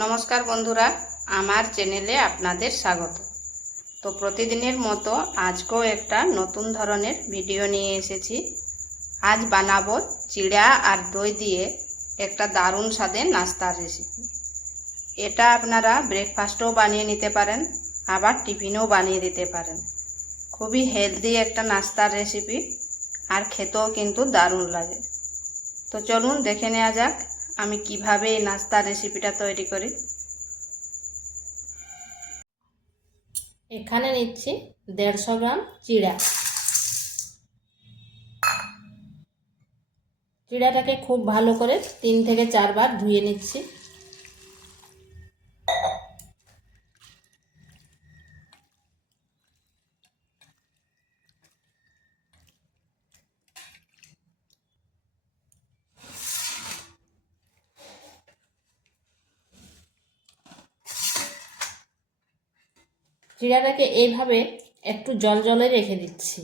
নমস্কার বন্ধুরা, আমার চ্যানেলে আপনাদের স্বাগত। তো প্রতিদিনের মতো আজকেও একটা নতুন ধরনের ভিডিও নিয়ে এসেছি। আজ বানাবো চিড়া আর দই দিয়ে একটা দারুণ স্বাদের নাস্তার রেসিপি। এটা আপনারা ব্রেকফাস্টেও বানিয়ে নিতে পারেন, আবার টিফিনেও বানিয়ে দিতে পারেন। খুবই হেলদি একটা নাস্তার রেসিপি, আর খেতেও কিন্তু দারুণ লাগে। তো চলুন দেখে নেওয়া যাক আমি কিভাবে এই নাস্তার রেসিপিটা তৈরি করি। এখানে নিচ্ছি 150 গ্রাম চিড়া। চিড়াটাকে খুব ভালো করে 3 থেকে 4 বার ধুয়ে নিচ্ছি। চিড়াটাকে এইভাবে একটু জলে রেখে দিচ্ছি,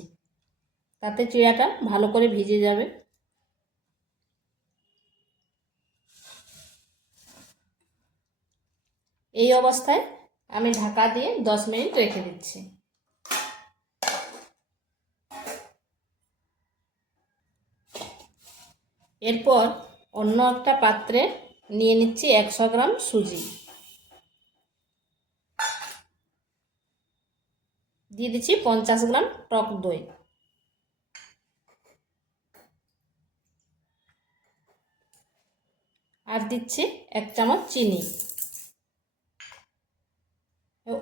তাতে চিড়াটা ভালো করে ভিজে যাবে। এই অবস্থায় আমি ঢাকা দিয়ে 10 মিনিট রেখে দিচ্ছি। এরপর অন্য একটা পাত্রে নিয়ে নিচ্ছি 100 গ্রাম সুজি। দিয়ে দিচ্ছি 50 গ্রাম টক দই। আর দিচ্ছি 1 চামচ চিনি।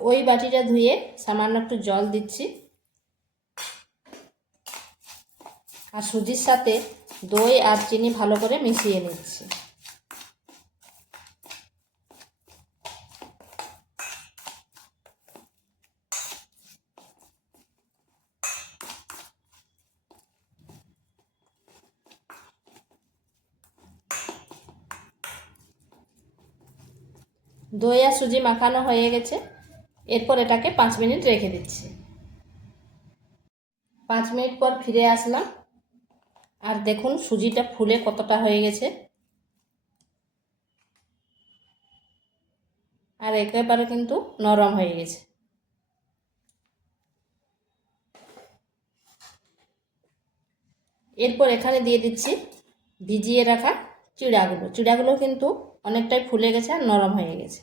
ওই বাটিটা ধুয়ে সামান্য একটু জল দিচ্ছি, আর সুজির সাথে দই আর চিনি ভালো করে মিশিয়ে নিচ্ছি। দই আর সুজি মাখানো হয়ে গেছে। এরপর এটাকে 5 মিনিট রেখে দিচ্ছি। 5 মিনিট পর ফিরে আসলাম, আর দেখুন সুজিটা ফুলে কতটা হয়ে গেছে, আর একেবারে কিন্তু নরম হয়ে গেছে। এরপর এখানে দিয়ে দিচ্ছি ভিজিয়ে রাখা চিড়াগুলো। চিড়াগুলো কিন্তু অনেকটাই ফুলে গেছে আর নরম হয়ে গেছে।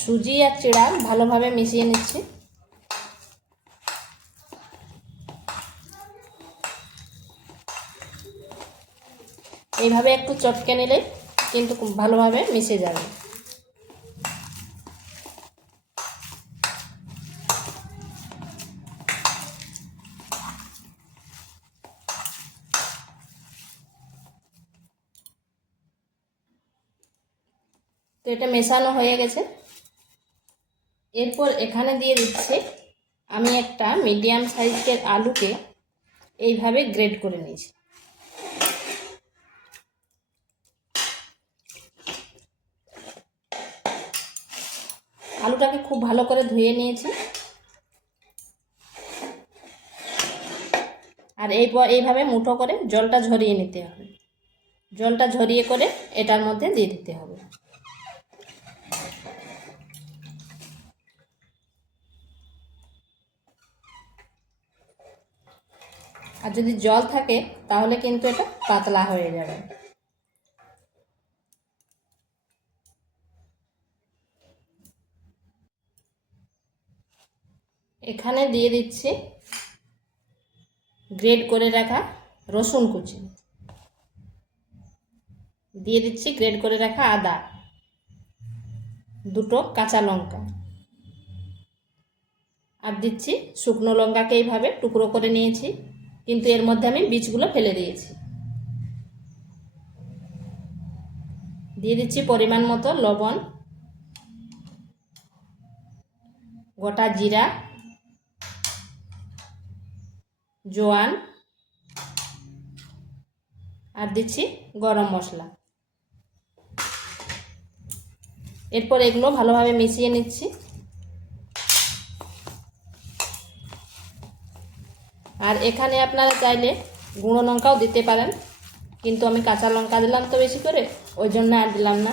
সুজি আর চিড়া ভালোভাবে মিশিয়ে নিচ্ছি। এইভাবে একটু চটকে নিলে কিন্তু খুব ভালোভাবে মিশে যাবে। তো এটা মেশানো হয়ে গেছে। এরপর এখানে দিয়ে দিচ্ছি আমি একটা মিডিয়াম সাইজের আলুকে এইভাবে গ্রেড করে নিয়েছি। আলুটাকে খুব ভালো করে ধুয়ে নিয়েছি, আর এইভাবে মুঠো করে জলটা ঝরিয়ে নিতে হবে। জলটা ঝরিয়ে করে এটার মধ্যে দিয়ে দিতে হবে। আর যদি জল থাকে তাহলে কিন্তু এটা পাতলা হয়ে যাবে। এখানে দিয়ে দিচ্ছি গ্রেড করে রাখা রসুন কুচি, দিয়ে দিচ্ছি গ্রেড করে রাখা আদা, 2টো কাঁচা লঙ্কা, আর দিচ্ছি শুকনো লঙ্কাকে এইভাবে টুকরো করে নিয়েছি, কিন্তু এর মধ্যে আমি বীজগুলো ফেলে দিয়েছি। দিয়ে দিচ্ছি পরিমাণ মতো লবণ, গোটা জিরা, জোয়ান, আর দিচ্ছি গরম মশলা। এরপর এগুলো ভালোভাবে মিশিয়ে নিচ্ছি। আর এখানে আপনারা চাইলে গুঁড়ো লঙ্কাও দিতে পারেন, কিন্তু আমি কাঁচা লঙ্কা দিলাম তো বেশি করে, ওই জন্য আর দিলাম না।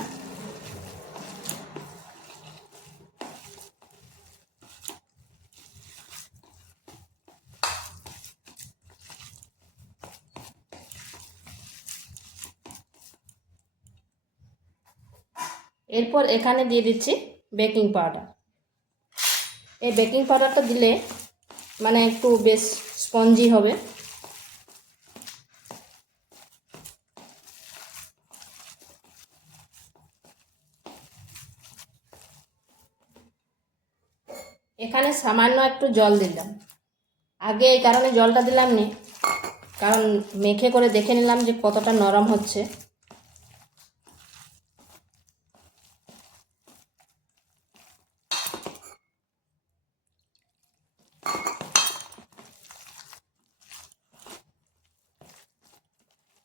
এরপর এখানে দিয়ে দিচ্ছি বেকিং পাউডার। এই বেকিং পাউডারটা দিলে মানে একটু বেশ স্পঞ্জি হবে। এখানে সামান্য একটু জল দিলাম। আগে এই কারণে জলটা দিলাম নি, কারণ মেখে করে দেখে নিলাম যে কতটা নরম হচ্ছে।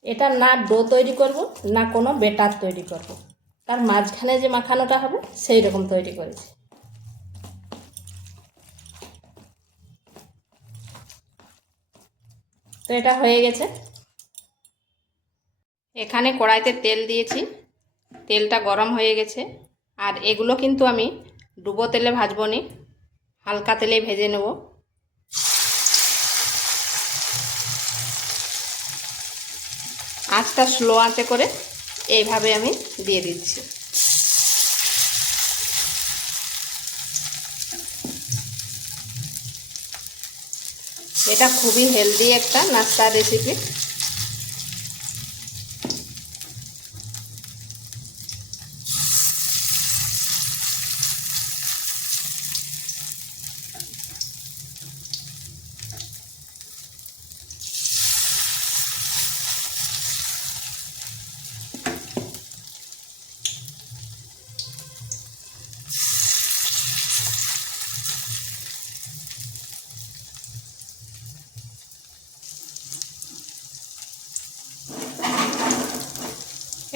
এটা না ডো তৈরি করব, না কোনো বেটার তৈরি করব, তার মাঝখানে যে মাখানোটা হবে সেই রকম তৈরি করেছি। তো এটা হয়ে গেছে। এখানে কড়াইতে তেল দিয়েছি, তেলটা গরম হয়ে গেছে। আর এগুলো কিন্তু আমি ডুবো তেলে ভাজবো নি, হালকা তেলে ভেজে নেব। আঁচটা স্লো আঁচে করে এইভাবে আমি দিয়ে দিচ্ছি। এটা খুবই হেলদি একটা নাস্তার রেসিপি।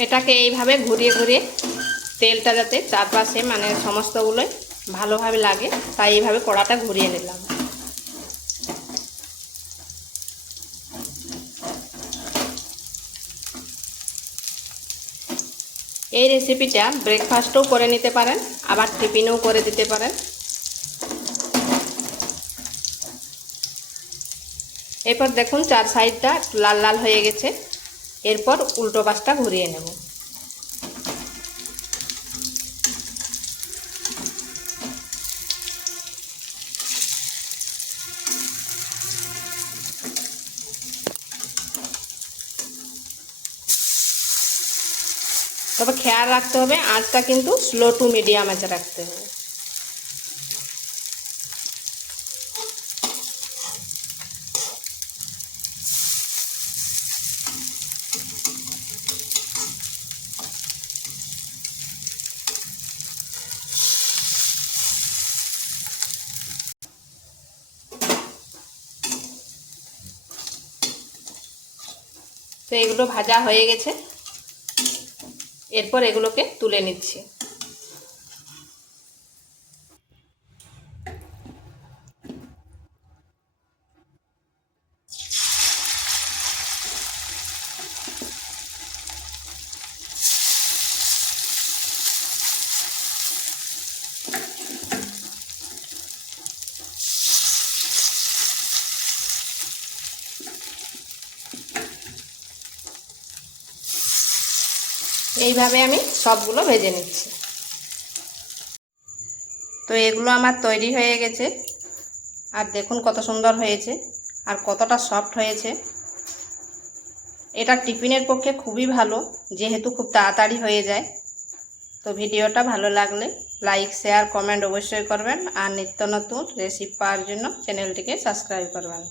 এটাকে এইভাবে ঘুরিয়ে ঘুরিয়ে তেলটা যাতে চারপাশে মানে সমস্তগুলোই ভালোভাবে লাগে, তাই এইভাবে কড়াটা ঘুরিয়ে নিলাম। এই রেসিপিটা ব্রেকফাস্টও করে নিতে পারেন, আবার টিফিনেও করে দিতে পারেন। এরপর দেখুন চার সাইডটা একটু লাল লাল হয়ে গেছে। এরপর উল্টো পাশটা ঘুরিয়ে নেব। তবে খেয়াল রাখতে হবে আঁচটা কিন্তু স্লো টু মিডিয়াম আঁচে রাখতে হবে। তো এগুলো ভাজা হয়ে গেছে, এরপর এগুলোকে তুলে নিচ্ছি। এইভাবে আমি সবগুলো ভেজে নিচ্ছি। তো এগুলো আমার তৈরি হয়ে গেছে, আর দেখুন কত সুন্দর হয়েছে আর কতটা সফট হয়েছে। এটা টিফিনের পক্ষে খুবই ভালো, যেহেতু খুব তাড়াতাড়ি হয়ে যায়। তো ভিডিওটা ভালো লাগলে লাইক শেয়ার কমেন্ট অবশ্যই করবেন, আর নিত্য নতুন রেসিপি পাওয়ার জন্য চ্যানেলটিকে সাবস্ক্রাইব করবেন।